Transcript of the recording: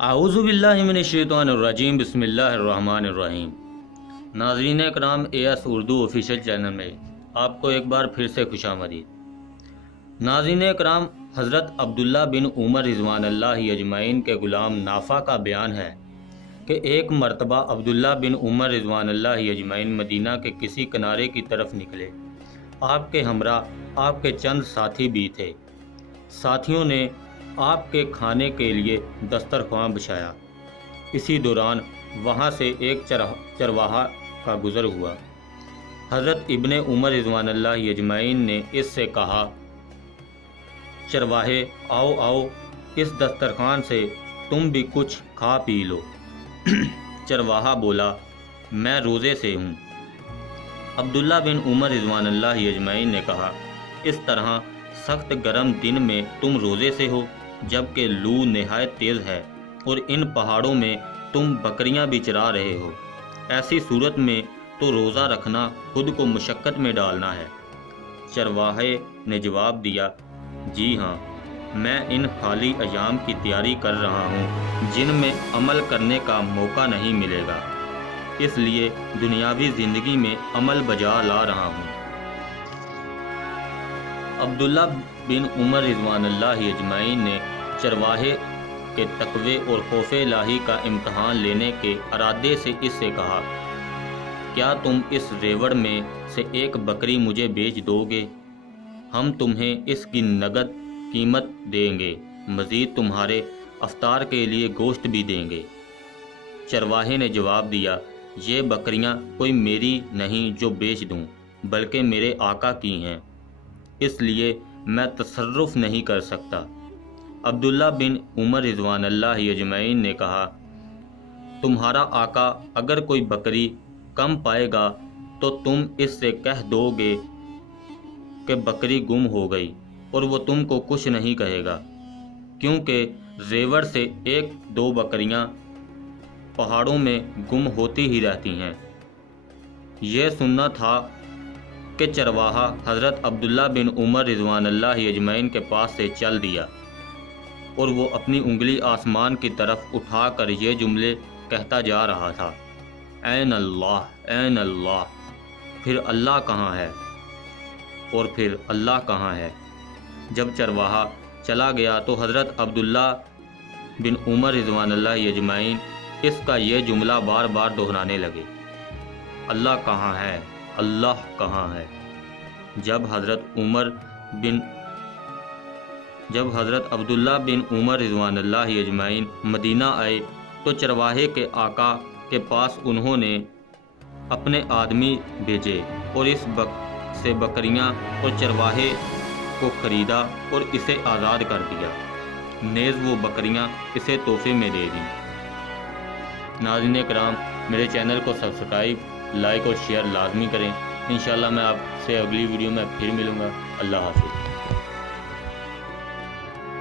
اعوذ باللہ من الشیطان الرجیم بسم اللہ الرحمن الرحیم۔ ناظرین کرام، AS اردو آفیشیل چینل میں آپ کو ایک بار پھر سے خوش آمدید۔ ناظرین کرام، حضرت عبداللہ بن عمر رضوان اللہ اجمعین کے غلام نافع کا بیان ہے کہ ایک مرتبہ عبداللہ بن عمر رضوان اللہ اجمعین مدینہ کے کسی کنارے کی طرف نکلے۔ آپ کے ہمراہ آپ کے چند ساتھی بھی تھے۔ ساتھیوں نے آپ کے کھانے کے لیے دسترخوان بچھایا۔ اسی دوران وہاں سے ایک چرواہا کا گزر ہوا۔ حضرت ابن عمر رضوان اللہ اجمعین نے اس سے کہا، چرواہے آؤ آؤ، اس دسترخوان سے تم بھی کچھ کھا پی لو۔ چرواہا بولا، میں روزے سے ہوں۔ عبداللہ بن عمر رضوان اللہ اجمعین نے کہا، اس طرح سخت گرم دن میں تم روزے سے ہو، جبکہ لو نہایت تیز ہے اور ان پہاڑوں میں تم بکریاں بھی چرا رہے ہو۔ ایسی صورت میں تو روزہ رکھنا خود کو مشقت میں ڈالنا ہے۔ چرواہے نے جواب دیا، جی ہاں، میں ان خالی ایام کی تیاری کر رہا ہوں جن میں عمل کرنے کا موقع نہیں ملے گا، اس لیے دنیاوی زندگی میں عمل بجا لا رہا ہوں۔ عبداللہ بن عمر رضوان اللہ اجمعین نے چرواہے کے تقوی اور خوف الہی کا امتحان لینے کے ارادے سے اس سے کہا، کیا تم اس ریوڑ میں سے ایک بکری مجھے بیچ دو گے؟ ہم تمہیں اس کی نقد قیمت دیں گے، مزید تمہارے افطار کے لیے گوشت بھی دیں گے۔ چرواہے نے جواب دیا، یہ بکریاں کوئی میری نہیں جو بیچ دوں، بلکہ میرے آقا کی ہیں، اس لیے میں تصرف نہیں کر سکتا۔ عبداللہ بن عمر رضوان اللہ اجمعین نے کہا، تمہارا آقا اگر کوئی بکری کم پائے گا تو تم اس سے کہہ دو گے کہ بکری گم ہو گئی، اور وہ تم کو کچھ نہیں کہے گا، کیونکہ ریوڑ سے ایک دو بکریاں پہاڑوں میں گم ہوتی ہی رہتی ہیں۔ یہ سننا تھا کہ چرواہا حضرت عبداللہ بن عمر رضوان اللہ اجمعین کے پاس سے چل دیا، اور وہ اپنی انگلی آسمان کی طرف اٹھا کر یہ جملے کہتا جا رہا تھا، این اللہ این اللہ، پھر اللہ کہاں ہے، اور پھر اللہ کہاں ہے۔ جب چرواہا چلا گیا تو حضرت عبداللہ بن عمر رضوان اللہ اجمعین اس کا یہ جملہ بار بار دہرانے لگے، اللہ کہاں ہے، اللہ کہاں ہے۔ جب حضرت عبداللہ بن عمر رضوان اللہ اجمعین مدینہ آئے تو چرواہے کے آقا کے پاس انہوں نے اپنے آدمی بھیجے اور اس سے بکریاں اور چرواہے کو خریدا اور اسے آزاد کر دیا، نیز وہ بکریاں اسے تحفے میں دے دیں۔ ناظرین کرام، میرے چینل کو سبسکرائب، لائک اور شیئر لازمی کریں۔ انشاءاللہ میں آپ سے اگلی ویڈیو میں پھر ملوں گا۔ اللہ حافظ۔